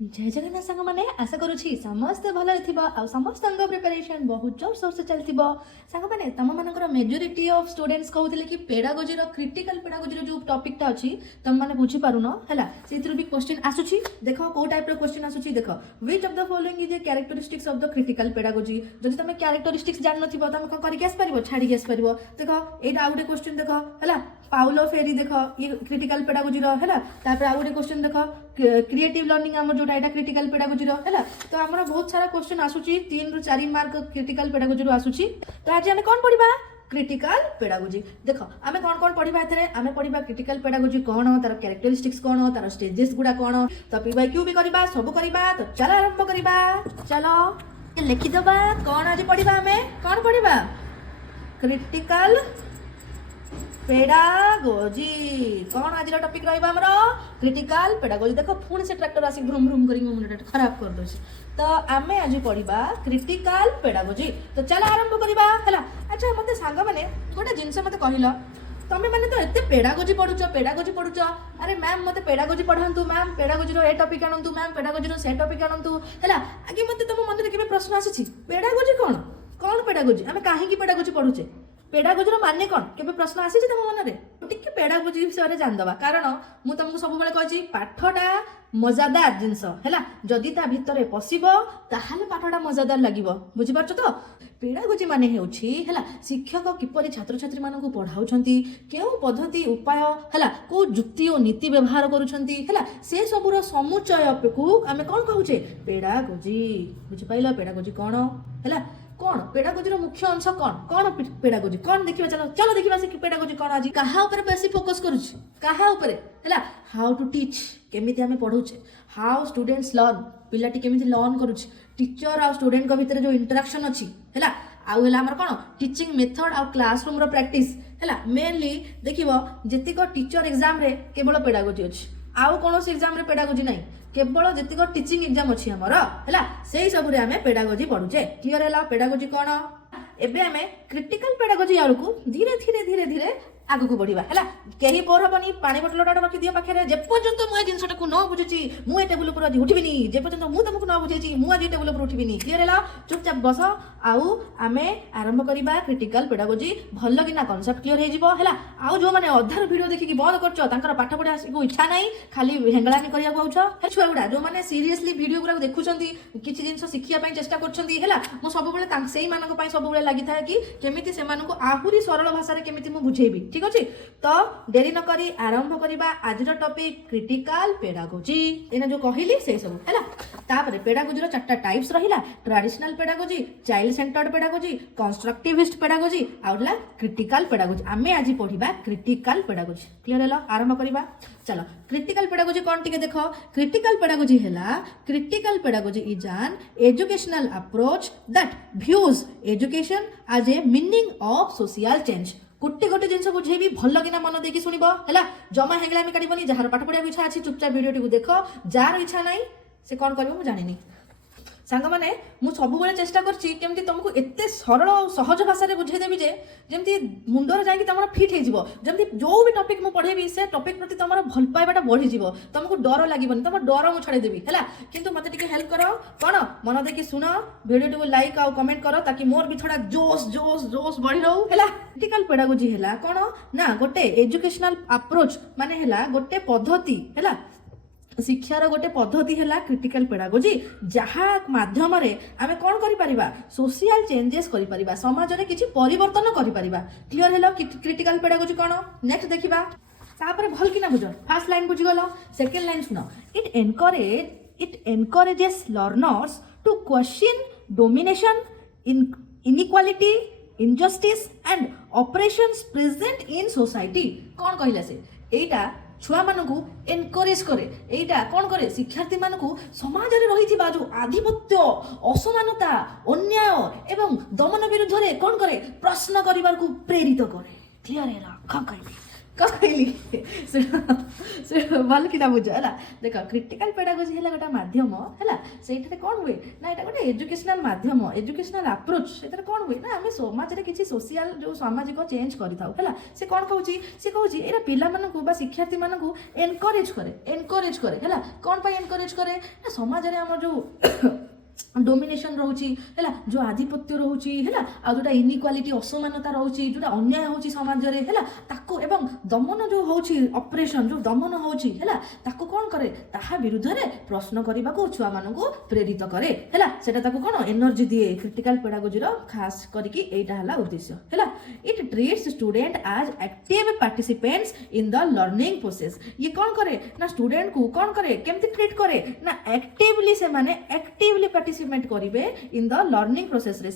जय जगन्नाथ सांग मैंने आशा करुँची समस्त भल समस्त प्रिपेरेसन बहुत जोर सोर से चलती सांग मैंने तुम मान मेजोरीटी ऑफ स्टूडेंट्स कहते कि पेडागोजी क्रिटिकल पेडागोजी जो टॉपिक टा अच्छी तुम मैंने बुझी पारुन है से भी क्वेश्चन आसूची देख कौ टाइप क्वेश्चन आसूची देख which of the following is a characteristics of the critical pedagogy जब तुम कैरेक्टरिस्टिक्स जान न तुम कौन करके आसपार छाड़ी आसपार देख यहाँ आउ गोटे क्वेश्चन देख है पाउलो फेरी देख ये क्रिटिकल पेडागोजी है आउ गोटे क्वेश्चन देख क्रिएटिव लर्निंग आम जोटा यहाँ क्रिटिकल पेडागोजी है तो आम बहुत सारा क्वेश्चन आसूची 3 ରୁ 4 मार्क क्रिटिकल पेडागोजी आसूची तो आज आम कौन पढ़ा क्रिटिकल पेडागोजी देख आम कौन कौन पढ़ा आम पढ़ा क्रिटिकल पेडागोजी कौन तार कैरेक्टरिस्टिक्स कौन तार स्टेजेस गुड़ा कौन तो पीवाईक्यू भी करवा सब करवा तो चलो आरंभ करवा चलो लिखिदबा कौन आज पढ़ा आम कौन पढ़ा क्रिटिकल पेडागोजी कौन आज टॉपिक रहा आमर क्रिटिकल पेडागोजी देख पुणी से ट्रैक्टर आसिक भ्रुम भ्रुम कर मुंडा खराब कर दे तो आम आज पढ़ा क्रिटिकल पेडागोजी तो चलो आरंभ करवा है अच्छा मत सांग मैंने गोटे जिनस मत कहल तमें मैंने तो एत पेडागोजी पढ़ुच अरे मैम मत पेडागोजी पढ़ातु मैम पेडागोजी ए टॉपिक आणतु मैम पेडागोजी से टॉपिक आणतु है आगे मत तुम मन में प्रश्न आसी पेडागोजी कौन कौन पेडागोजी आम कहीं पेडागोजी पढ़ुचे पेडागोजी माने कौन के प्रश्न आसी तुम मन में टिके पेडागोजी विषय जानदबा कारण मु तुमको सब बेले कही पाठटा मजादार जिनस है जदि ता भितर पशिबो ताहाले पाठटा मजादार लागिबो बुझि पारछ तो पेडागोजी माने हेउछि है शिक्षक किपरि छात्र छात्री मानकु पढ़ाउछंती केउ पद्धति उपाय है को जुक्ति और नीति व्यवहार करूछंती है से सबुर समुच्चय को आमे कोन कहूचे पेडागोजी बुझि पाइला पेडागोजी कौन है कौन पेडागोजी मुख्य अंश कौन कौन पेडागोजी कौन देखिबा चलो चलो देखिबा से पेडागोजी कौन आज कहा ऊपर बेसी फोकस करूछ कहा ऊपर है हाउ टू टीच केमिति हमें पढ़ौछे हाउ स्टूडेंट्स लर्न पिलाटी केमिति लर्न करूछ टीचर आ स्टूडेंट को भीतर जो इंटरेक्शन अछि है आउ है हमर कौन टीचिंग मेथड आ क्लासरूम रो प्रैक्टिस है मेनली देखिबो जेतिक टीचर एग्जाम रे केवल पेडागोजी अछि आउ कोनोसी एग्जाम रे पेडागोजी नाही केवल जेतिक टीचिंग एग्जाम अच्छी आमर है से सब आम पेडागोजी पढ़ुचे क्लीयर है पेडागोजी कौन एबे आम क्रिटिकल पेडागोजी आड़ को धीरे धीरे धीरे धीरे आगू को बढ़िया है कहीं बोर हेनी पानी बोतलटा रखी दियो पाखे जेपर्यंत मुझे जिनसा न बुझुची मुझे टेबुल पर आज उठबिनी जेपर्यंत मुझे तुमको न बुझे मुझे टेबुल पर उठबिनी क्लीयर है चुपचाप बस आउ आम आरंभ करवा क्रिटिकल पेडागोजी भल कि कनसेप्ट क्लीयर हो आउ जो मैंने अधार वीडियो देखिक बंद कर पाठ पढ़ा इच्छा ना खाली हेंगलानी करा छुआ गुड़ा जो मैंने सीरियसली वीडियो गुरा देखुं किसी जिन शिखापी चेष्टा कर सब लगी था कि केमिति से आहुरी सरल भाषा केमिति मु बुझेबी ठीक अच्छे तो डेरी न करी आरंभ करवा आज टॉपिक क्रिटिकल पेडागोजी एना जो कहली से सब है तापर पेडागोजी रो 4टा टाइप्स रहिला traditional pedagogy child centred pedagogy constructivist pedagogy आउला क्रिटिकल पेडागोजी आमे आज पढ़िबा क्रिटिकल पेडागोजी क्लियर हैला आरंभ करवा चलो क्रिटिकल पेडागोजी कौन टिके देखो क्रिटिकल पेडागोजी हैला critical pedagogy is an educational approach that views education as a meaning of social change गोटे गोटे जिन बुझेबी भल कि मन देकी शुणव है जमा हेंगलामी काटबनी जार पाठ पढ़ा इच्छा अच्छी चुपचाप वीडियो देख जार इच्छा ना से कौन कर जानी सांग मैंने मुझे चेष्टा करछि केमती तुमको एते सरल और सहज भाषा में बुझेदेवी जमी मुंडर जाकि तुम फिट हो जमी जो भी टॉपिक मुझे पढ़ेबी से टॉपिक प्रति तुम भल पाइबाटा बढ़ी तुमको डर लगे तुम डर मुझे छड़ेदेवी है किंतु मत टिके हेल्प कर कौन मन देखिए शुण वीडियो को लाइक आउ कमेंट कर ताकि मोर भी थोड़ा जोश जोश जोश बढ़ी रहू है क्रिटिकल पेडागोजी है कौन ना गोटे एजुकेशनल अप्रोच माने है गोटे पद्धति है शिक्षार गोटे पद्धति है क्रिटिकल पेडागोजी जहाँ माध्यम आम कौन कर सोशल चेंजेस कर समाज में किसी परिवर्तन कर क्लीयर है क्रिटिकल पेडागोजी कौन नेक्स्ट देखा तापर भल कि बुझ फास्ट लाइन बुझीगल सेकेंड लाइन शुण it encourages learners to question domination inequality injustice and oppressions present in society कौन कहला से एटा छुआ मानू एनकरेज करे एटा कौन करे शिक्षार्थी मानू समाज में रही जो आधिपत्य असमानता अन्याय एवं दमन विरुद्ध रे कौन करे प्रश्न करने को प्रेरित करे क्लीयर है कौन कहले कौन कहली भल कि बुझ है देख क्रिटिकल पेडागोजी है गोटे मध्यम है से कौन हुए ना यहाँ गोटे एजुकेशनल मध्यम एजुकेशनल अप्रोच से कौन हुए ना आम समाज में किसी सोशल जो सामाजिक चेंज करें से कौन कहूँ सी कहूँ ये पिला शिक्षार्थी मानू एनकरेज करे है कौन पर एनकरेज करे ना समाज में आम जो डोमिनेशन रोची है जो आधिपत्य रोची है आउटा इनइक्वालिटी असमानता रोची जो अन्याय होची समाज रे है ताको एवं दमन जो होची ऑपरेशन जो दमन होची है ताको कौन करे ताहा विरुद्ध रे प्रश्न करने को छुआ मानू प्रेरित करे है सेटा ताको कौन एनर्जी दिए क्रिटिकल पेडागोजी रो खास करके एटा हला उद्देश्य है it treats student as active participants in the learning process ये कौन करे ना स्टूडेंट को कौन करे केमती ट्रीट करे ना एक्टिवली से माने एक्टिवली पार्टिसिपेट करिवे इन द लर्निंग प्रोसेस रे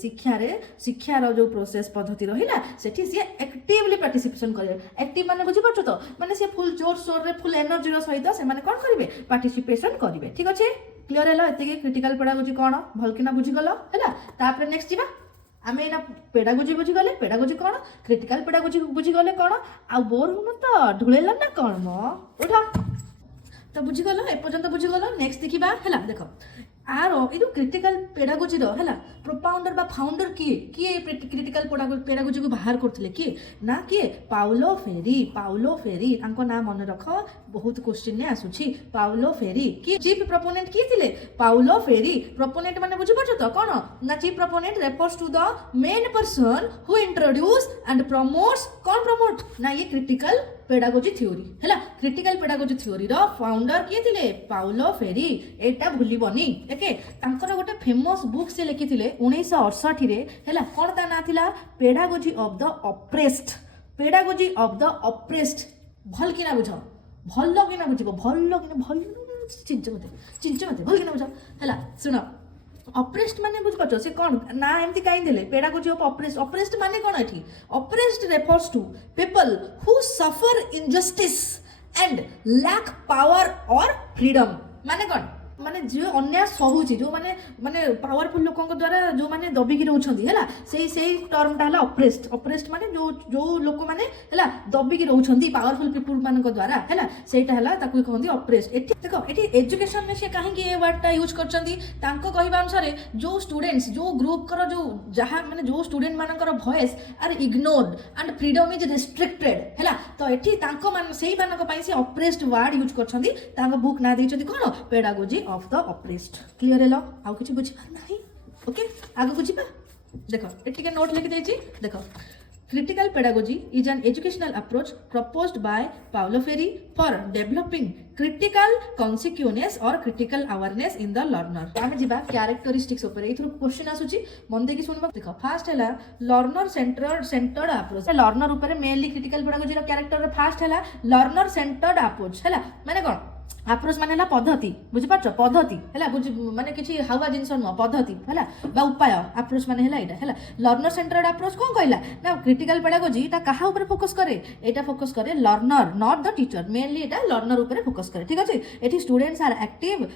शिक्षार जो प्रोसेस पद्धति रहिला सेठी से एक्टिवली पार्टिसिपेशन करिवे एक्टिव माने बुझी पाछो तो माने से फुल जोर शोर रे फुल एनर्जी रो सहित से माने कोन करिवे पार्टिसिपेशन करिवे ठीक अछि क्लियर हेलो एते क्रिटिकल पेडागोजी कोन भल किना बुझी गलो हैला तापर नेक्स्ट जीवा आमे ना पेडागोजी बुझी गले पेडागोजी कोन क्रिटिकल पेडागोजी बुझी गले कोन आ बोर हुन तो ढुळेला ना कोन मो उठा तो बुझी गलो ए पर्यंत बुझी गलो नेक्स्ट देखिबा हैला देखो आर ये जो क्रिटिकल पेडागोजी है प्रोपाउंडर बा फाउंडर किए क्रिटिकल पेडागोजी को बाहर करते किए ना किए पाउलो फेरी तांको ना मन रख बहुत क्वेश्चन ने आसुची पाउलो फेरी कि चीफ प्रोपोनेंट किए थिले पाउलो फेरी प्रोपोनेंट माने बुझी पाछो तो कोन ना chief proponent refers to the main person who introduce and promotes कौन प्रमोट ना ये क्रिटिकल पेडागोजी थ्योरी है क्रिटिकल पेडागोजी थ्योरी रो फाउंडर किए थिले पाउलो फेरी एटा भूलिबनी एके तांकर गोटे फेमस बुक से लिखिथिले 1968 रे हैला कोन ता ना थिला पेडागोजी ऑफ द ऑप्रेस्ड भल कि ना बुझ भल कि ना बुझिबो भल चिंच मते भल कि ना बुझ हैला सुनो ऑप्रेस्ड माने बुझ पाछो से कोन ना एमती काई देले पेडागोजी ऑफ ऑप्रेस्ड माने कोन एठी oppressed refers to people who suffer injustice and lack power और फ्रीडम माने कोन माने जो अन्याय सहूची जो माने माने पावरफुल लोकों द्वारा जो माने दबिकी रहउछंती हैला सेही टर्मटा हला ऑप्रेस्ड माने जो लोक माने हैला दबिकी रहउछंती पावरफुल पीपल मानक द्वारा हैला सेटा हला ताकू कहंती ऑप्रेस्ड एठी देखो एठी एजुकेशन में से काहे कि ए वर्डटा यूज करछंती तांको कहिबा अनुसार जो स्टूडेंट्स जो ग्रुप कर जो जहा माने जो स्टूडेंट मानकर voice are ignored and freedom is restricted हैला तो एठी तांको मान सेही मानक पई से ऑप्रेस्ड वर्ड यूज करछंती तांको बुक ना देछंती कोन pedagogy of the oppressed clear हेलो आउ किछि बुझिबा नाही ओके आगो बुझिबा देखो एटी के नोट लिखि देछि देखो critical pedagogy is an educational approach proposed by Paulo Freire for developing critical consciousness और critical awareness in the learner आमे जिबा कैरेक्टरिस्टिक्स ऊपर एथुर क्वेश्चन आसुची मन देखि सुनबा देखो फर्स्ट हैला लर्नर सेंटर्ड अप्रोच लर्नर ऊपर मेनली क्रिटिकल पेडागोजी रो कैरेक्टर फर्स्ट हैला लर्नर सेंटर्ड अप्रोच हैला माने कोन अप्रोच माने हला पद्धति बुझि पाछो पद्धति हला बुझि माने किछि हावा जिंस न पद्धति हला बा उपाय अप्रोच माने हला एटा हला लर्नर सेंटर्ड अप्रोच कोन कहला ना क्रिटिकल पेडागोजी ता काहा ऊपर फोकस करे एटा फोकस करे learner not the teacher mainly एटा लर्नर ऊपर फोकस करे ठीक अछि एठी students are active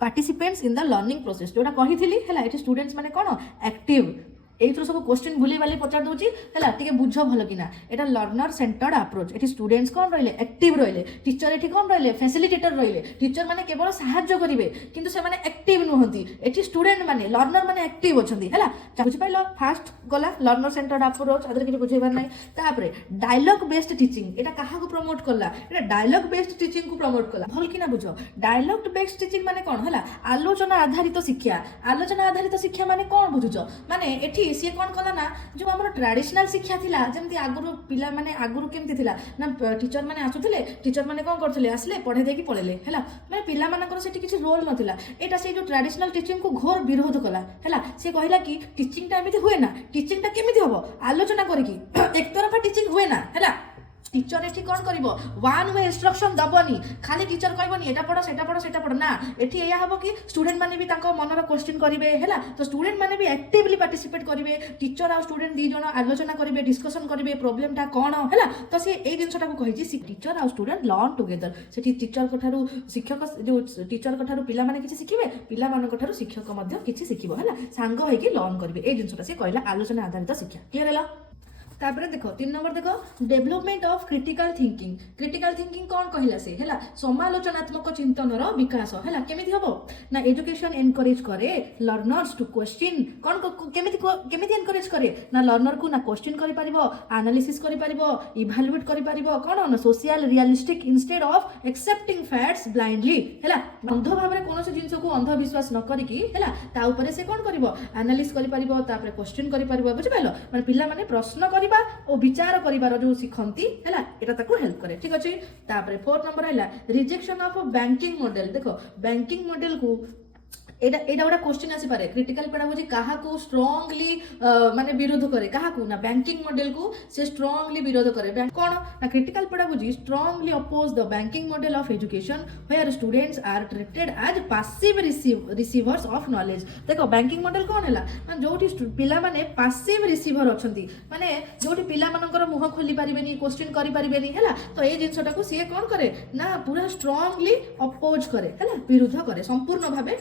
participants in the learning process जोटा कहिथिली हला एठी स्टूडेंट्स माने कोन एक्टिव एथरो सब क्वेश्चन भूली वाली पचार दूची हैला टिके बुझ भलो किना एटा लर्नर सेंटर्ड अप्रोच एठी स्टूडेंट्स कोन रहले एक्टिव रहले टीचर एठी कोन रहले फैसिलिटेटर रहले टीचर माने केवल सहाय्य करिवे किंतु से माने एक्टिव नहंती एठी स्टूडेंट माने लर्नर माने एक्टिव अछंती हैला बुझ पाइलो फास्ट गला लर्नर सेंटर्ड अप्रोच आदर कि बुझेबार नै तापरे डायलॉग बेस्ड टीचिंग एटा काहा को प्रमोट करला एटा डायलॉग बेस्ड टीचिंग को प्रमोट करला भल किना बुझो डायलॉग बेस्ड टीचिंग माने कोन हैला आलोचना आधारित शिक्षा माने कोन बुझुचो माने एठी सी कौन कला ना जो आम ट्रेडिशनल शिक्षा थिला जमती आगुरु पिला माने आगुरु केमती थिला ना टीचर माने आसुथिले टीचर माने कोन करथिले आसले पढे देकी पळेले हैला माने पिला मानकर सेठी किछि रोल नथिला एटा से जो ट्रेडिशनल टीचिंग को घोर विरोध कला हैला से कहिला कि टीचिंग टा एमिति हुए ना टीचिंग टा केमिति हबो आलोचना करिकी एक तरफा टीचिंग हुए ना हैला टीचर एठी कोन करिवो वन वे इंस्ट्रक्शन दबनी खाली टीचर कहबनी एटा पढ ना एठी एया हबो कि स्टूडेंट माने भी ताको मनर क्वेश्चन करिवे हैला तो स्टूडेंट माने भी एक्टिवली पार्टिसिपेट करिवे टीचर आ स्टूडेंट दी जण आलोचना करिवे डिस्कशन करिवे प्रॉब्लम टा कोन हैला तो से ए जिंसटा को कहि छी टीचर आ स्टूडेंट लर्न टुगेदर सेठी टीचर कठारु शिक्षक जो टीचर कठारु पिला माने किछि सिखिबे पिला मान कठारु शिक्षक मध्ये किछि सिखिबो हैला सांग होई कि लर्न करिवे ए जिंसटा से कहला आलोचना आधारित शिक्षा क्लियर हैला तापर देख 3 नंबर देख डेभलपमेंट ऑफ क्रिटिकल थिंकिंग कौन कहला से है समालोचनात्मक चिंतन विकास है केमी हम ना एजुकेशन एनकरेज करे लर्नर्स टू क्वेश्चन कौन केमी एनकरेज करे ना लर्नर को ना क्वेश्चन करि परिबो एनालिसिस करि परिबो इभालुएट करि परिबो कौन ना social realistic instead of accepting facts blindly है अंध भाव में कौन जिनस को अंधविश्वास न करिकी है ता ऊपर से कौन करिवो एनालिसिस करि परिबो तापर क्वेश्चन करि परिबो बुझि पाइलो माने पिला माने प्रश्न करबा और विचार करिवार जो सिखंती है एटा ताको हेल्प करे ठीक अछि तापर 4 नंबर है रिजेक्शन ऑफ बैंकिंग मॉडल देखो बैंकिंग मॉडल को एटा गोटा क्वेश्चन आसी पारे क्रिटिकल पेडागोजी कहा को स्ट्रांगली माने विरोध करे कहा को ना बैंकिंग मॉडल को से स्ट्रांगली विरोध करे कोन ना critical pedagogy strongly oppose the banking model of education where students are treated as passive receivers of knowledge देखो बैंकिंग मॉडल कोन हैला ना जोठी पिला माने पैसिव रिसीवर अछंती माने जोठी पिला मानकर मुह खोली परिबेनी क्वेश्चन करि परिबेनी हैला तो ए जिंसटा को से कोन करे ना पूरा स्ट्रांगली अपोज करे हैला विरोध करे संपूर्ण भाबे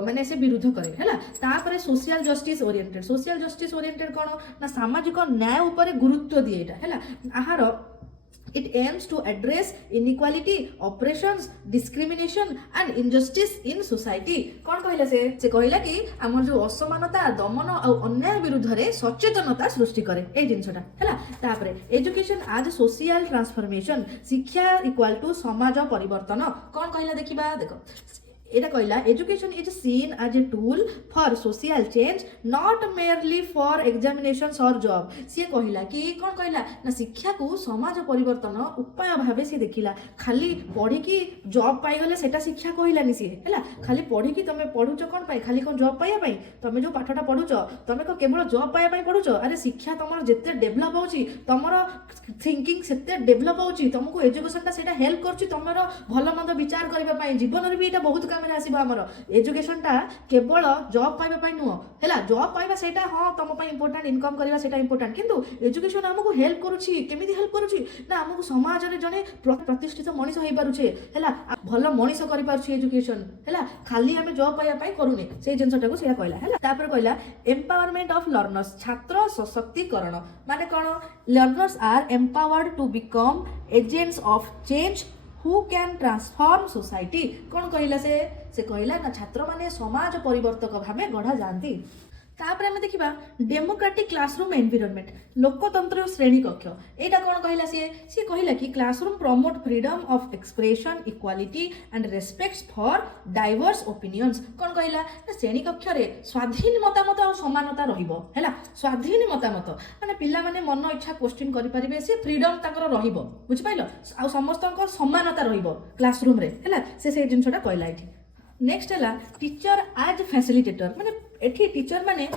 माने से विरोध करे हैला तापर सोशल जस्टिस ओरिएंटेड कोन ना सामाजिक न्याय ऊपर गुरुत्व दिए एटा हैला आहार it aims to address inequality oppressions discrimination and injustice in society कौन कहला से कहला कि हमर जो असमानता दमन और अन्याय विरुद्ध रे सचेतनता सृष्टि करे ए जिंसटा हैला तापर एजुकेशन आज सोशल ट्रांसफॉर्मेशन शिक्षा इक्वल टू समाज परिवर्तन कौन कहला देखिबा देखो एटा कहला education is seen as a tool for social change not merely for examinations और जॉब सी कहला कि कौन कहला ना शिक्षा को समाज परिवर्तन उपाय भाव से देखिला खाली पढ़ी की जॉब पाई गले सेटा शिक्षा कहलानी सी हैला खाली पढ़ी की तमे पढुच कोन पाई खाली कोन जॉब पाइया पाई तमे जो पाठटा पढुच तमे को केवल जॉब पाइया पाई पढुच अरे शिक्षा तमर जेते डेवलप होची तमर थिंकिंग सेते डेवलप होची तुमको एजुकेशन ता सेटा हेल्प करची तमर भलो मंद विचार करबा पाई जीवन रे भी एटा बहुत कामरे आसीबा हमर एजुकेशन टा केवल जॉब पाइबा पाई नुह हैला जॉब पाइबा सेटा हां तम पाई इंपोर्टेंट इनकम करबा सेटा इंपोर्टेंट किंतु एजुकेशन हमको हेल्प करूची केमिति हेल्प करूची ना हमको समाज रे जने प्रतिष्ठित मनीष होई पारुछे हैला भलो मनीष करि पारुछे एजुकेशन हैला खाली हमें जॉब पाइबा पाई करूने से जिंसटा को सेया कहला हैला तापर कहला एम्पावरमेंट ऑफ लर्नर्स छात्र सशक्तिकरण माने कोन learners are empowered to become agents of change who can transform society कौन कहला से कहला ना छात्र माने समाज परिवर्तक भावे गढ़ा जाती तापर आम देखा डेमोक्रेटिक क्लासरूम एनवायरनमेंट लोकतंत्र श्रेणी कक्ष यहाँ कौन कहला सी कहला कि classroom promote freedom of expression equality and respect for diverse opinions कौन कहला श्रेणी कक्ष रे स्वाधीन मतामत और समानता रहिबो हैला स्वाधीन मतामत माने पिला माने मन इच्छा क्वेश्चन करि परिबे से फ्रीडम ताकर रहिबो बुझि पाइलो आ समस्तक समानता रहिबो क्लासरूम रे हैला से जिंसटा कहला एठी नेक्स्ट है टीचर एज फैसिलिटेटर माने एठी टीचर माने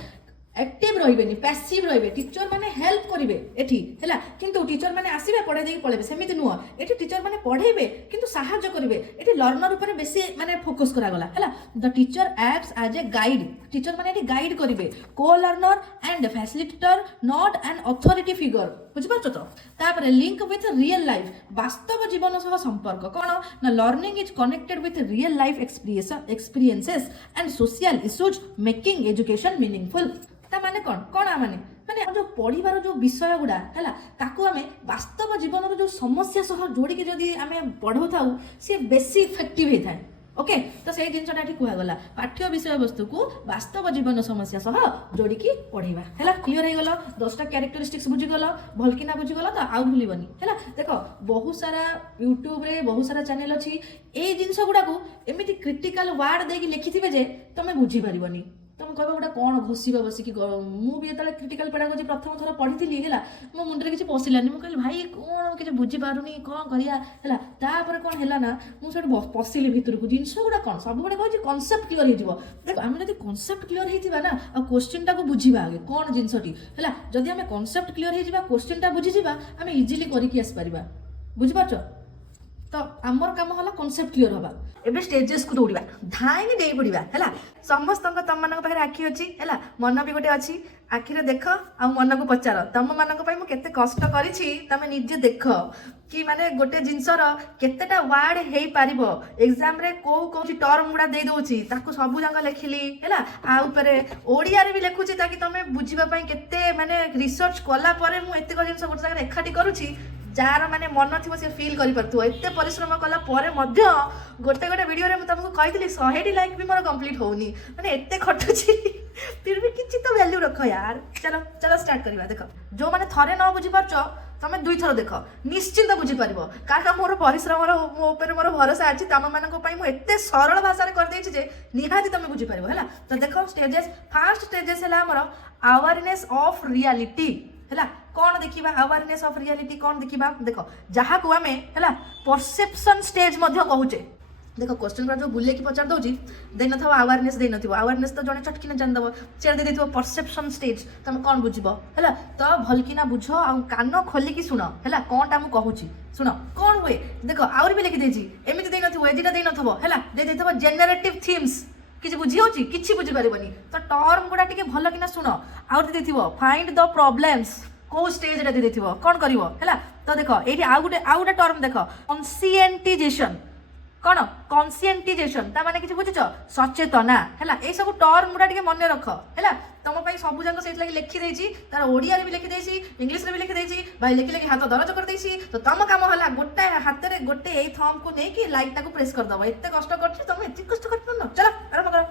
एक्टिव रहिबेनी पैसिव रहिबे टीचर माने हेल्प करिवे एठी हैला किंतु टीचर माने आसीबे पढाई देई पळेबे सेमिति नुह एठी टीचर माने पढाइबे किंतु सहायता करिवे एठी लर्नर ऊपर बेसी माने फोकस करा गला हैला the teacher acts as a guide teacher माने एठी गाइड करिवे को learner and facilitator not an authority figure बुझि पाछो तो तापर लिंक विथ रियल लाइफ वास्तव जीवन सह संपर्क कोन ना learning is connected with real life experiences and social issues making education meaningful माने कौन कौन माने माने जो पढ़िबार जो विषय गुड़ा है ताकू आम वास्तव जीवन जो समस्या सह जोड़ी के जदि आम पढ़ाऊ था सी बेसी इफेक्टिव होता है ओके तो से जिनटा कहगला पाठ्य विषय वस्तु को वास्तव जीवन समस्या सह जोड़ी की पढ़ेबा है क्लीयर हो गल 10टा कैरेक्टरिस्टिक्स बुझीगल भलकिना बुझीगल तो आउ भूलबनी है देख बहुत सारा यूट्यूब रे बहुत सारा चैनल अच्छी ये जिनस गुड़ा को एमती क्रिटिकल वार्ड देकी लिखिथिबे जे तुम बुझी पारिबनी तुम कह गोटे कौन घोषिबा बसिक मुझे क्रिटिकल पेडागोजी प्रथम थर पढ़ी है मो मुंडे किसी पशिलानी मुझे भाई कौन किसी बुझीपारूनी कौन करा तापर कौन है ना मुझे पशिली भितर को जिनस गुड़ा कौन सब गुड़ा कहे कनसेप्ट क्लीयर हो देख आम जब कनसेप्ट क्लीयर होता ना आ क्वेश्चन टाक बुझा आगे कौन जिनसटी है जदि आम कनसेप्ट क्लीयर हो क्वेश्चन टा बुझीजा आम इजिली करके आसपार बुझिपार तो आमर काम हला कॉन्सेप्ट क्लियर हवा एबे स्टेजेस को दौड़िबा धाई दे पड़िबा हैला समस्त तम मान पाखे आखि अच्छी है मन भी गोटे अच्छी आखिरे देख आ मन को पचार तुम मान केते कष्ट करिछि तमे निजे देख कि माने गोटे जिनसर केतेटा वार्ड हेई पारिबो एग्जाम रे को टर्म गुड़ा दे दोछि ताकू सबु जंग लेखिली हैला आ ऊपर ओडिया रे भी लेखुछि ताकि तमे बुझिबा पई केते माने रिसर्च कला परे मु एते को जिनस गोटे जगह एकाठी करूछि जार माने मन थी से फिल कर एत परिश्रम कला परे मध्य गोटे गोटे वीडियो रे तुमको कही 100 लाइक भी मोर कंप्लीट होनी माने एत खटुची फिर भी किछि तो वैल्यू रख यार चलो चलो स्टार्ट करवा देख जो माने थरे न बुझी पारछ तमे दुई थर देख निश्चिंत बुझी पारिबो कारण मोर परिश्रम मो ऊपर मोर भरोसा अछि तम मानक पई मु एते सरल भाषा रे कर देछि जे निहाती तमे बुझी पारिबो हैला तो देखो स्टेजेस फर्स्ट स्टेजेस हैला हमर अवेयरनेस ऑफ रियलिटी हैला कौन देखिबा अवेयरनेस ऑफ रियलिटी कौन देखिबा देखो जहा को हमें हैला परसेप्शन स्टेज मध्य कहूचे देखो क्वेश्चन का जो बुले की पचार दउची दे नथवा अवेयरनेस दे नथिबो अवेयरनेस तो जने चटकिना जान दबो चेर दे देथिबो परसेप्शन स्टेज तमे कौन बुझिबो हैला तो भलकिना बुझो आ कान खोली की सुनो हैला कोनटा मु कहूची सुनो कौन हुए देखो आउर भी लिखि देछि एमिति दे नथिबो एजिटा दे नथबो हैला दे देथिबो जनरेटिव थीम्स किछि बुझी होची किछि बुझी पारिबनी तो टर्म गुडा टिके भलकिना सुनो आउर दे देथिबो फाइंड द प्रॉब्लम्स को स्टेज रे दे देथिबो कोन करिवो हैला तो देखो एठी आउ गुटे टर्म देखो कॉन्शिएंटाइजेशन कौन कॉन्शिएंटाइजेशन ता माने किछि बुझिछ सचेतना हैला ए सब टर्म गुडा टिके मन रख हैला तुम पे सब जंग से लगी लिखि देछि तार ओडिया रे भी लिखि देछि इंग्लिश रे भी लिखि देछि भाई लिखि लिखि हाथ दरज कर देछि तो तुम काम हला गोटे हाथ रे गोटे ए थंब को नै कि लाइट टाको प्रेस कर दबो एते कष्ट करछि तुम एते कष्ट करछ न चलो आरंभ करो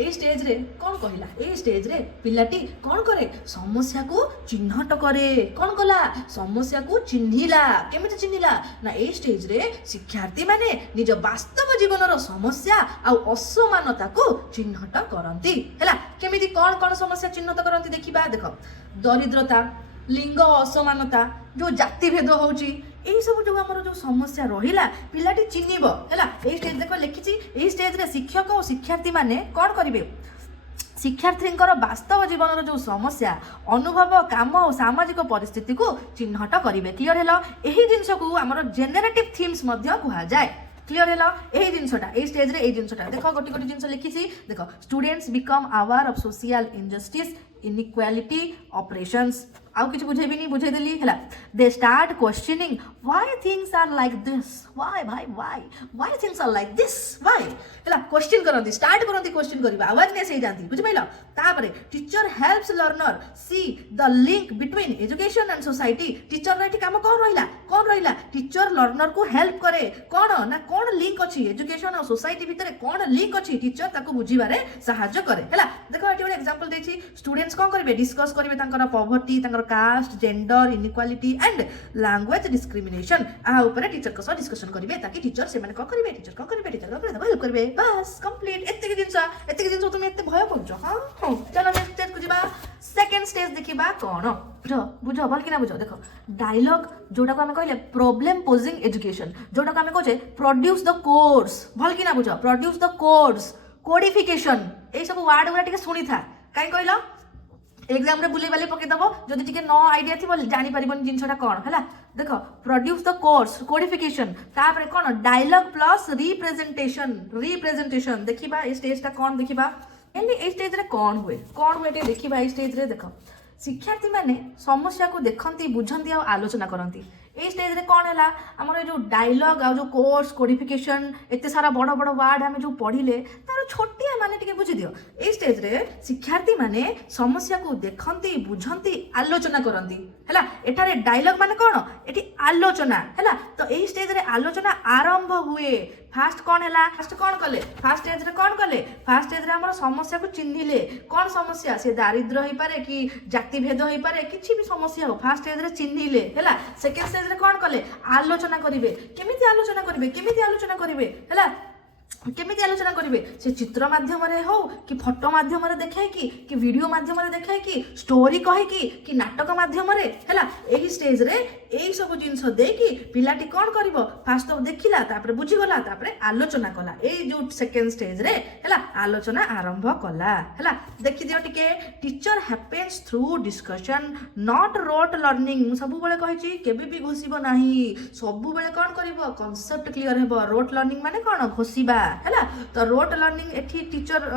ए स्टेज रे कौन कहिला ए स्टेज रे पिलाटी कौन करे समस्या को चिन्हट करे कौन कला समस्या को चिन्हिला केमिति चिन्हिला ना ए स्टेज रे शिक्षार्थी माने निज वास्तव जीवन रो समस्या आ असमानता को चिन्हट करंती हैला केमिति कौन कौन समस्या चिन्हट करंती देखिबा देखो दरिद्रता लिंग असमानता जो जाति भेद होउची एही सब जो हमर जो समस्या रहिला पिलाटी चिन्हिबो हैला ए स्टेज देखो लिखिची ए स्टेज रे शिक्षक और शिक्षार्थी माने कोन करिवे शिक्षार्थींकर वास्तव जीवन जो समस्या अनुभव काम और सामाजिक परिस्थिति को चिन्हट करिवे क्लियर हैला एही जिंस को हमर जेनरेटिव थीम्स मध्य कुहा जाय क्लियर हैला एही जिंसटा ए स्टेज रे एही जिंसटा देखो गोटी गोटी जिंस लिखिची देखो students become aware of social injustice inequality oppressions आउ किछ बुझेबी नहीं बुझे देली हैला they start questioning why things are like this why भाई why things are like this why हैला क्वेश्चन करंती स्टार्ट करंती क्वेश्चन करबा अवेयरनेस हे जानती बुझ पाइला तापरे teacher helps learner see the link between education and society teacher रे काम कोन रहिला टीचर लर्नर को हेल्प करे कोन ना कोन लिंक अछि एजुकेशन और सोसाइटी भितरे कोन लिंक अछि टीचर ताको बुझिबारे सहायता करे हैला देखो एटी एक एग्जांपल देछि स्टूडेंट्स कोन करबे डिस्कस करबे तांकर पॉवर्टी तांकर caste gender inequality and language discrimination आ ऊपर टीचर को डिस्कशन करिवे ताकि टीचर से माने को करिवे टीचर को हेल्प करिवे बस कंप्लीट एते के जिंस तुम एते भय करजो हां चलो नेक्स्ट स्टेज को जिबा सेकंड स्टेज देखिबा कोन बुझो भल कि ना बुझो देखो डायलॉग जोटा को हमें कहले प्रॉब्लम पोजिंग एजुकेशन जोटा को हमें कहछे प्रोड्यूस द कोर्स भल कि ना बुझो प्रोड्यूस द कोर्स कोडिफिकेशन ए सब वर्ड गुरा टिके सुनी था काई कहलो एग्जाम रे बुले बाले पके दबो जदि टिके नो आईडिया थिबो जानि परिबन जिंसटा कोन हैला देखो प्रोड्यूस द कोर्स कोडिफिकेशन तापरे कोन डायलॉग प्लस रिप्रेजेंटेशन देखिबा ए स्टेज ता कोन देखिबा एली ए स्टेज रे कोन हुए टे देखिबा ए स्टेज रे देखो शिक्षार्थी माने समस्या को देखंती बुझंती और आलोचना करंती ए स्टेज रे कोन हैला हमर जो डायलॉग आ जो कोर्स कोडिफिकेशन एते सारा बड़ बड़ वर्ड हमें जो पढिले तार छोटिया माने टिके बुझि दियो ए स्टेज रे शिक्षार्थी माने समस्या को देखंती बुझंती आलोचना करंती हैला एठारे डायलॉग माने कोन एठी आलोचना हैला तो ए स्टेज रे आलोचना आरंभ हुए फास्ट कौन है फास्ट कौन कले फास्ट स्टेज रे कौन कले फास्ट स्टेज रे हमर समस्या को चिन्हिले कौन समस्या से दारिद्र्य होई पारे कि जाति भेद होई पारे किछि भी समस्या हो फास्ट स्टेज रे चिन्हिले हैला सेकंड स्टेज रे कौन कले आलोचना करिवे केमिति आलोचना करिवे हैला केमिति आलोचना करेंगे से चित्र माध्यम हो कि फोटो माध्यम देखाए कि वीडियो माध्यम देखाए कि स्टोरी कहे कि नाटक माध्यम है स्टेज रे यही सब जिनस देकी पिलाटी कौन कर फास्ट तो देखला तापर बुझीगला तापर आलोचना कला ये जो सेकेंड स्टेज रे है आलोचना आरंभ कला है देखी दियो टिके teacher happens through discussion not rote learning सब बेले कहि केबे भी घोषिबो नाही सब बेले कौन करिवो कांसेप्ट क्लियर हेबो रोट लर्निंग माने कौन घोषिबा है तो रोट लर्निंग एठी टीचर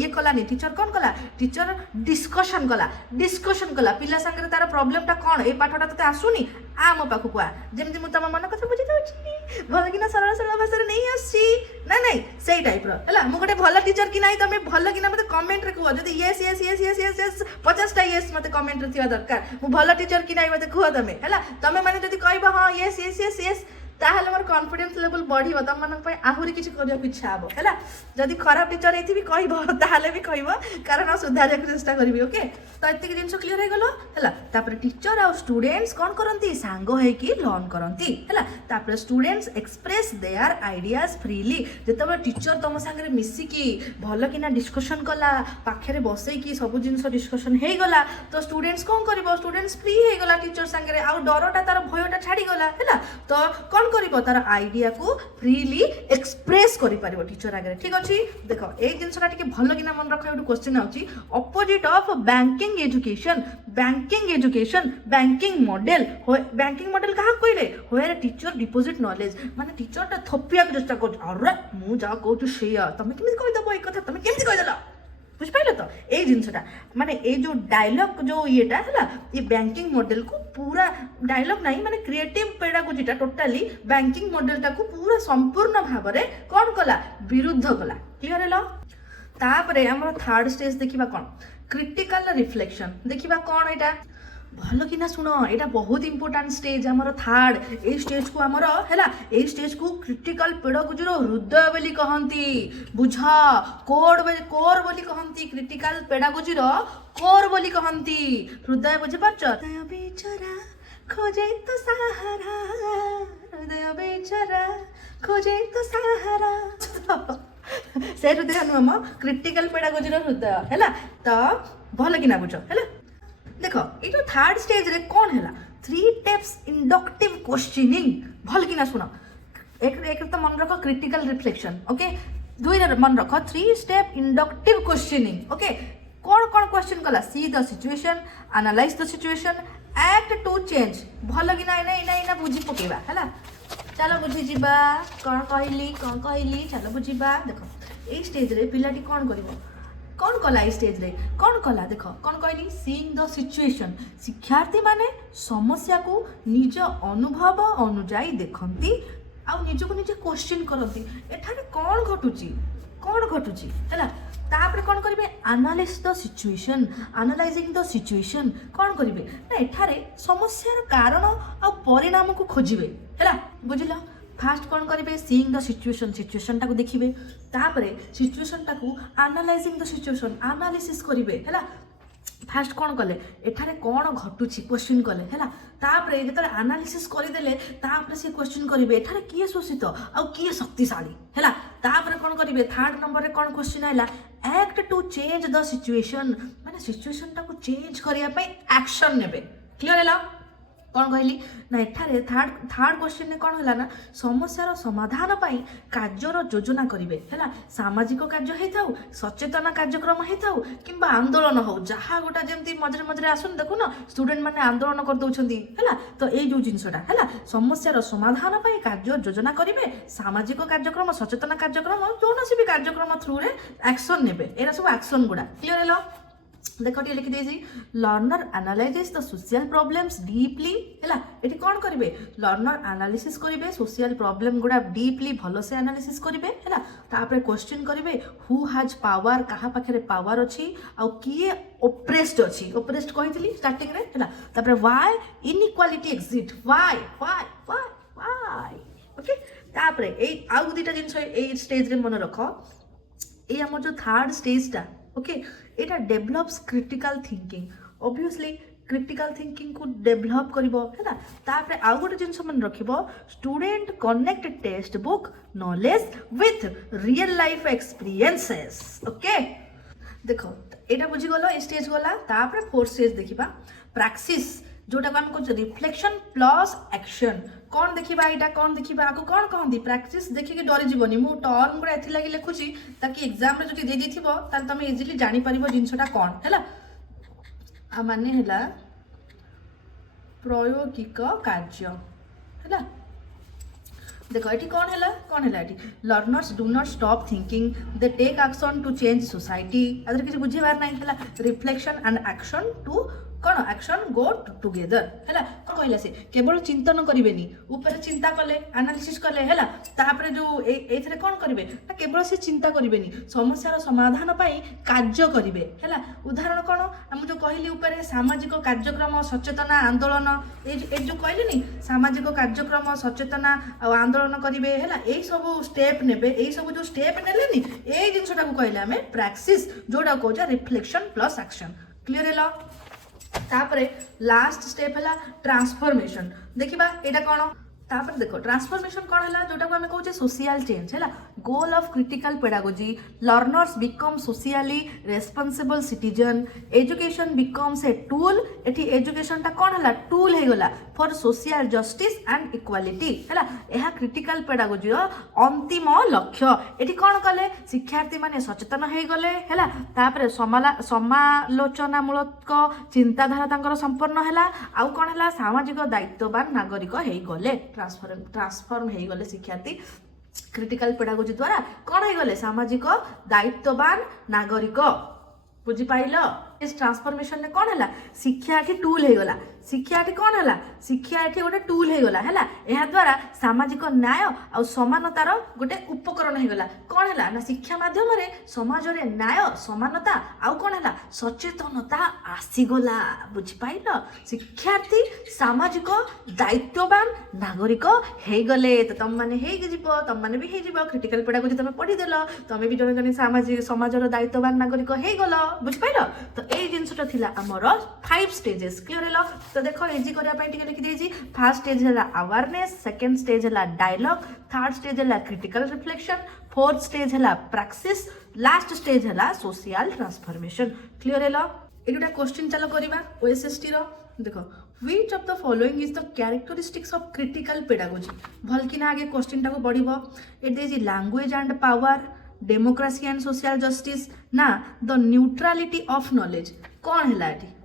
ये कलानी टीचर कौन कला टीचर डिस्कशन कला पिला संगे तार प्रॉब्लम टा कौन ए पाठटा तते आसुनी आ मो पाखु कुआ जेमति मु तम मन कथा बुझी दउची भल किना सरल सरल भाषा रे नहीं आसी नहीं सेई टाइप रो हला मु गोटे भल टीचर कि नाही तमे भल किना मते कमेंट रे कुआ जदी yes yes yes yes yes yes 50 टा यस मते कमेंट रे थिया दरकार मु भल टीचर कि नाही मते कुआ तमे हला तमे माने जदी कहबा हां यस यस यस यस ताहले मोर कॉन्फिडेंस लेवल बढ़िबो तम मन पय आहुरी किछ करिया इच्छा हबो हैला जदी खराब टीचर एथि भी कहबो ताहले भी कहबो कारण सुधारिया चेष्टा करबी ओके तो एतिक जिंस क्लियर हे गलो हैला तापर टीचर आ स्टूडेंट्स कोन करंती सांगो है कि लर्न करंती हैला तापर students express their ideas freely जेतबे टीचर तम संगे मिसी की भल किना डिस्कशन कला पाखे रे बसई की सब जिंस डिस्कशन हे गला तो स्टूडेंट्स कोन करबो स्टूडेंट्स फ्री हे गला टीचर संगे आ डरटा तार भयटा छाडी गला हैला तो कोन करिवो तार आइडिया को फ्रीली एक्सप्रेस करि पारिवो टीचर आगे ठीक अछि देखो ए जिंसटा टिके भलो किना मन रखा एटु क्वेश्चन आउची opposite of banking education banking model कहा कहले होयर टीचर डिपोजिट नॉलेज माने टीचर ता थपिया के चेष्टा कर अरे मु जा कहू शेया तमे केमि कहि दबो ए कथा तमे केमि कहि देला बुझ पाइल तो ये जिनसटा माने ये जो डायलॉग जो येटा है ये बैंकिंग मॉडल को पूरा डायलॉग नहीं माने क्रिएटिव पेडागोजीटा टोटाली बैंकिंग मॉडलटा को पूरा संपूर्ण भाव में कौन कला विरुद्ध कला क्लियर है तापरे हमर थर्ड स्टेज देखिबा कौन क्रिटिकल रिफ्लेक्शन देखिबा कौन एटा भल कि शुण यहाँ बहुत इंपोर्टाट स्टेज आमर थर्ड ए स्टेज को आमर है ए स्टेज को क्रिटिकल पेडागोजी हृदय बोली कहती बुझ कोर बोली कहती क्रिटिकल पेडागोजी कोर बोली कहती हृदय बुझी पार्छ बेचारा खोजे तो सहारा हृदय बेचारा खोजे तो सहारा से हृदय नुह क्रिटिकल पेडागोजी हृदय है तो भल कि बुझ है देख ये जो थर्ड स्टेज रे कौन है 3 स्टेप्स इंडक्टिव क्वेश्चनिंग भल कि शुण एक तो मन रख क्रिटिकल रिफ्लेक्शन ओके 2 मन रख 3 स्टेप इंडक्टिव क्वेश्चनिंग ओके कौन कौन क्वेश्चन कला see the situation analyse the situation act to change भल कि ना बुझी पकेबा है चलो बुझी जीवा कौन कहली चलो बुझीबा देख ये स्टेज रे पिलाटी कौन करिवो कौन कला स्टेज रे कौन कला देख कौन कहली सीइंग द सिचुएशन शिक्षार्थी माने समस्या को निज अनुभव अनुजाई देखती आ निज को निजे क्वेश्चन करती एठाने कौन घटुची हैला तापर कौन करिवे analyse the situation analysing the situation कौन करिवे ना एठारे समस्यार कारण आ परिणाम को खोजिवे हैला बुझिला फास्ट कौन करेंगे सीइंग द सिचुएशन टाको देखिए तापरे सिचुएशन टाको एनालाइजिंग द सिचुएशन एनालिसिस करेंगे है फास्ट कौन कले एठारे कौन घटुची क्वेश्चन कले है तापरे जो एनालिसिस करदेले तापरे से क्वेश्चन करेंगे एठारे किए शोषित आ किए शक्तिशाली है तापरे कौन करेंगे थर्ड नंबर रे कौन क्वेश्चन आइला act to change the situation माने सिचुएशन टाको चेंज करिया पे एक्शन नेबे क्लियर है कौन कहली ना एठारे थर्ड क्वेश्चन ने कौन है ना समस्यार समाधान पाई कार्यर योजना करेंगे है सामाजिक कार्य होता सचेतन कार्यक्रम होता कि आंदोलन हो जहाँ गोटा जमी मझे मझे आसन देखु ना स्टूडेंट मैंने आंदोलन कर दौरान है तो ये जो जिनसटा है समस्यार समाधान पाई कार्य योजना करेंगे सामाजिक कार्यक्रम सचेतन कार्यक्रम कौन भी कार्यक्रम थ्रू रे एक्शन ने एरा सब एक्शन गुड़ा क्लियर है देख टे लिखी देसी learner analyses the social problems deeply है ये कौन करेंगे लर्नर एनालिसिस करेंगे सोशल प्रॉब्लम गुड़ा डीपली भल से एनालिसिस करेंगे है तापर क्वेश्चन करेंगे हु हैज पावर कहा पाखे पावर अच्छी आ किए ओप्रेस्ड अच्छी ओप्रेस्ड कही स्टार्टिंग रे है तापर why inequality exist why okay तापर ए आउ दुटा जिनस ए स्टेज रे मन रख ए हमर जो थर्ड स्टेज टा ओके एटा develops critical thinking obviously critical thinking को डेभलप करिवो हैला तापर आउ गोटे जिंस मन रखिबो student connect textbook knowledge with real life experiences okay देखो एटा बुझी गलो ए स्टेज गला तापर फोर्थ स्टेज देखिबा प्रैक्टिस जोटा को हम कहते रिफ्लेक्शन प्लस एक्शन कौन देखिबा एटा कौन देखिबा आको कौन कहंदी प्रैक्टिस देखि के डरि जीवनी मु टर्म गुडा एथि लागि लिखुची ताकि एग्जाम रे जति दे दिथिबो तार तमे इजीली जानि परिबो जिंसटा कौन हैला आ माने हैला प्रायोगिक कार्य हैला देखो ये कौन है ये learners do not stop thinking they take action to change society other किसी बुझेबार नहीं है रिफ्लेक्शन एंड एक्शन टू कौन एक्शन गो टुगेदर है कहला से केवल चिंतन करेनि ऊपर चिंता कले एनालिसिस कले है तापर जो एथरे कौन करेंगे ना केवल से चिंता करेनि समस्यार समाधान पाई कार्य करेंगे है उदाहरण कौन आम जो कहली ऊपर सामाजिक कार्यक्रम सचेतना आंदोलन ये जो कहली सामाजिक कार्यक्रम सचेतना आंदोलन करेंगे है यही सब स्टेप ने यही सब जो स्टेप ने यही जिनटा को कहले आम प्रैक्टिस जोटा कहे रिफ्लेक्शन प्लस एक्शन क्लियर है तापरे लास्ट स्टेप है ट्रांसफॉर्मेशन देखिबा एटा कौन तापर देखो ट्रांसफॉर्मेशन कौन है जोटा को आम कहते सोशल चेंज है goal of critical pedagogy learners become socially responsible citizen education becomes a tool eighty education टा कौन है टूल हो गला for social justice and equality है यह क्रिटिकल पेडागोजी अंतिम लक्ष्य एटी कौन कले शिक्षार्थी माने सचेतन हो गले है तापर समालोचनामूलक चिंताधारा तांकर संपन्न है आउ कौन है सामाजिक दायित्ववान नागरिक हो गले ट्रांसफॉर्म हो गले शिक्षार्थी क्रिटिकल पेडागोजी द्वारा कौन हो गले सामाजिक दायित्ववान नागरिक बुझी पाइल इस ट्रांसफॉर्मेशन में कौन है शिक्षा की टूल हो गला शिक्षा कौन है शिक्षा ये गोटे टूल हो गला है यह द्वारा सामाजिक न्याय और समानतार गोटे उपकरण हो गला कौन है ना शिक्षा माध्यम समाज रे न्याय समानता आउ कौन है सचेतनता आसीगला बुझिपाइल शिक्षार्थी सामाजिक दायित्ववान नागरिक हो गले तो तुम मैंने तुम मैंने भी हो क्रिटिकल पेडागोजी तुम पढ़ीदेल तुम भी जन जन सामाजिक समाजर दायित्ववान नागरिक हो गल बुझिपाइल तो ये जिनटा थी आमर 5 स्टेजेस क्लियर है तो देखो इजी करने लिखी फर्स्ट स्टेज है अवेयरनेस सेकेंड स्टेज है डायलॉग थर्ड स्टेज है क्रिटिकल रिफ्लेक्शन फोर्थ स्टेज है प्रैक्टिस लास्ट स्टेज है सोशल ट्रांसफॉर्मेशन क्लियर है ये गोटे क्वेश्चन चलो करवा ओएसएसटी रो देखो which of the following is the characteristics of critical pedagogy भल कि आगे क्वेश्चन टाको बढ़िबो it is language and power democracy and social justice ना द न्यूट्रालिटी ऑफ नॉलेज कौन है ये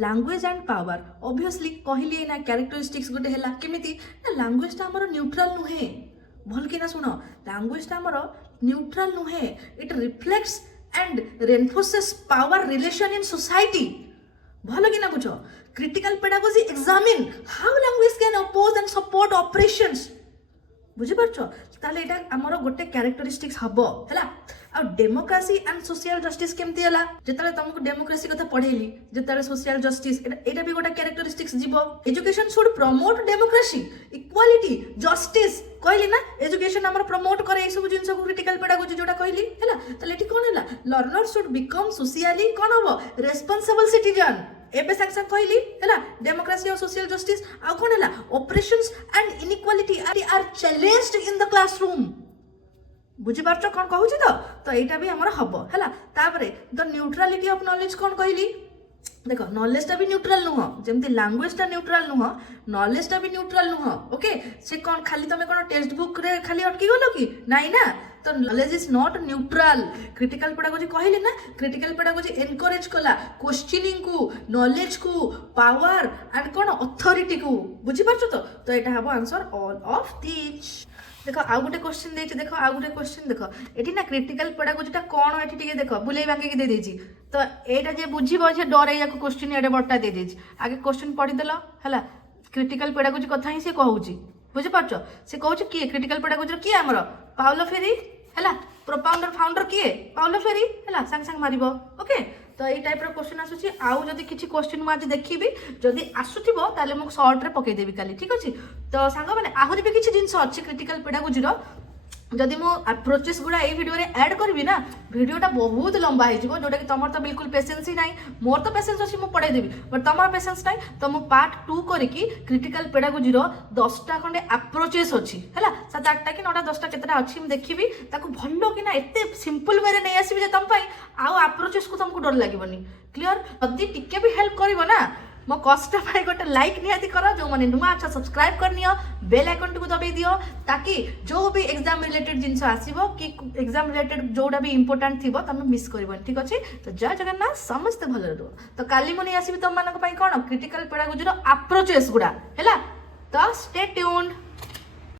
लैंग्वेज एंड पावर ऑब्वियसली कहली ना कैरेक्टरिस्टिक्स गोटे है केमिति ना लैंग्वेज हमर न्यूट्रल नुहे भल कि ना सुनो लैंग्वेज हमर न्यूट्रल नुहे it reflects and reinforces power relation in society भल कि ना बुझ critical pedagogy examine how language can oppose and support oppressions बुझिपारछ ताले एटा हमर गोटे कैरेक्टरिस्टिक्स हबो हैला आ डेमोक्रेसी एंड सोशल जस्टिस केमती हला जेतले तुमको डेमोक्रेसी कथा पढेली जेतले सोशल जस्टिस एटा भी गोटे कैरेक्टरिस्टिक्स जीवो education should promote democracy equality justice कहली ना एजुकेशन हमर प्रमोट करे ए सब जिंस को क्रिटिकल पेडागोजी जोटा कहली हैला ताले एटी कोन हला लर्नर शुड बिकम सोशली कोन हबो रेस्पोंसिबल सिटीजन एबे संग कहली है डेमोक्रेसी और सोशल जस्टिस आ कौन है oppressions and inequality are challenged in the classroom बुझिपारछ कौन कहूँ तो यहाँ भी आमर हम है तापरे द न्यूट्रालिटी ऑफ नॉलेज कौन कहली देखो नॉलेज टा भी न्यूट्रल नुह जमती लैंग्वेज टा न्यूट्रल नुह नॉलेज टा भी न्यूट्रल नुह ओके से कौन खाली तुम कौन टेक्स्ट बुक रे खाली अटकी गल कि नाई ना तो knowledge is not neutral critical pedagogy कहली ना क्रिटिकल पेडागोजी एनकरेज कला क्वेश्चनिंग को नॉलेज को पावर एंड कौन अथॉरिटी को बुझी पारछ तो यहाँ हम आंसर ऑल ऑफ दिस देखो आउ गोटे क्वेश्चन देछि देखो आउ गोटे क्वेश्चन देखो एठी ना क्रिटिकल पेडागोजीटा कोन एठी टिके देखो बुलै बांके के दे देछि तो एटा जे बुझिबो जे डरे या क्वेश्चन एडे बडटा दे देछि आगे क्वेश्चन पढि देलो हला क्रिटिकल पेडागोजी कथा ही से कहूछि बुझि पारछ से कहूछि कि क्रिटिकल पेडागोजी की हमर पाउलो फेरी हला प्रोपाउंडर फाउंडर किए पाउलो फेरी हला संग संग मारिबो ओके तो ये टाइप क्वेश्चन आसुची आउ जदि किछि क्वेश्चन मु आज देखिबी जदि आसुथिबो ताले मु शॉर्ट रे पके देबी काली ठीक अछि तो सांग माने आहुरी भी किछि जिंस अछि क्रिटिकल पेडागोजी रो जदि मु अप्रोचेस गुड़ा ये वीडियो रे ऐड करबी ना वीडियोटा बहुत लंबा हो जोटा कि तुम तो बिल्कुल पेशेंस ही नहीं मोर तो पेशेंस अच्छी मुझे पढ़े देवी बट तुम पेशेंस नहीं तो मु पार्ट 2 करिकी क्रिटिकल पेडागोजी 10टा खंडे अप्रोचेस अच्छी है 7-8टा कि 9टा 10टा केतटा अच्छी मुझे देखी भल कि एत सिंपल वे नहीं आसबि तुम आउ अप्रोचेस को तुमको डर लगनी क्लीयर जदि टिके भी हेल्प कर ना मो कष्ट पाई गोटे लाइक निहाती कर जो मैंने नुआ अच्छा सब्सक्राइब कर नियो बेल आइकन को दबाई दियो ताकि जो भी एग्जाम रिलेटेड जिनस आसीबो कि एग्जाम रिलेटेड जोटा भी इंपोर्टेंट थिबो तमे मिस करबन ठीक अछि तो जय जगन्नाथ समस्त भल रहो तो काली मुनी आसीबि तुम मानक पई कोन क्रिटिकल पेडागोजी रो अप्रोचेस गुडा हैला तो स्टे ट्यून्ड।